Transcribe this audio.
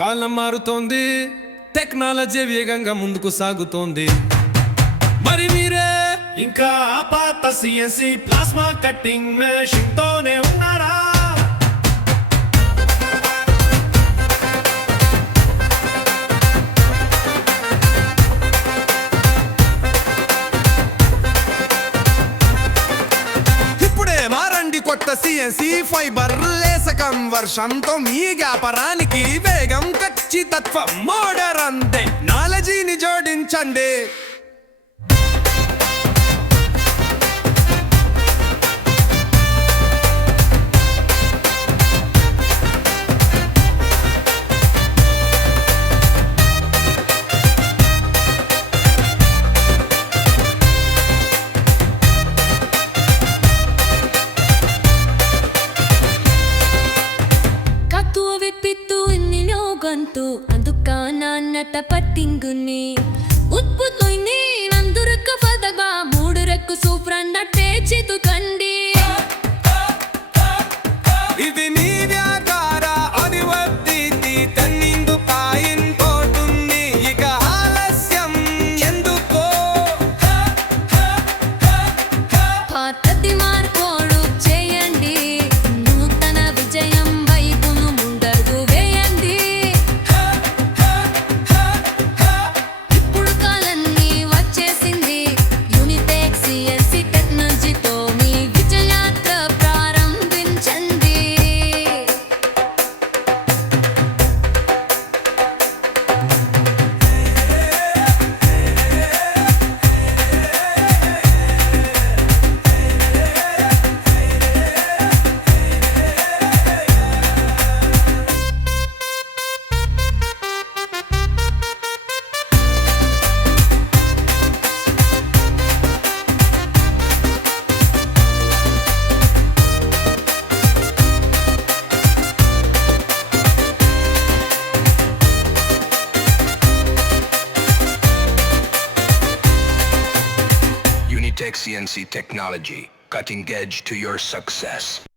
కాలం మారుతోంది, టెక్నాలజీ వేగంగా ముందుకు సాగుతోంది. మరి మీరే ఇంకా పాత CNC ప్లాస్మా కట్టింగ్ మెషిన్ తోనే ఉన్నారా? ఇప్పుడే మారండి కొత్త CNC ఫైబర్ లేసర్ కన్వర్షన్ తో మీ వ్యాపారానికి వేగం, ఖచ్చితత్వం, మోడర్న్ టెక్నాలజీని జోడించండి. అందుಕ నాన్నట పట్టింగుని ఉత్పుత్తుని నందురక్క పదగా మూడు రెక్కు సూప్రన్నట్టే చితుకండి. ఇది నీ వ్యాపార అభివృద్ధికి తన్నిందు పాయిన్ పోతుంది. ఇక ఆలస్యం ఎందుకో? పాతది మార్పులు చేయండి, నూతన విజయం వైపును ముందడుగు వేయండి. ఇప్పుడు కాలన్నీ వచ్చేసింది, యూనిటెక్ CNC టెక్నాలజీతో మీ విజయాత్ర ప్రారంభించండి. Unitech CNC technology, cutting edge to your success.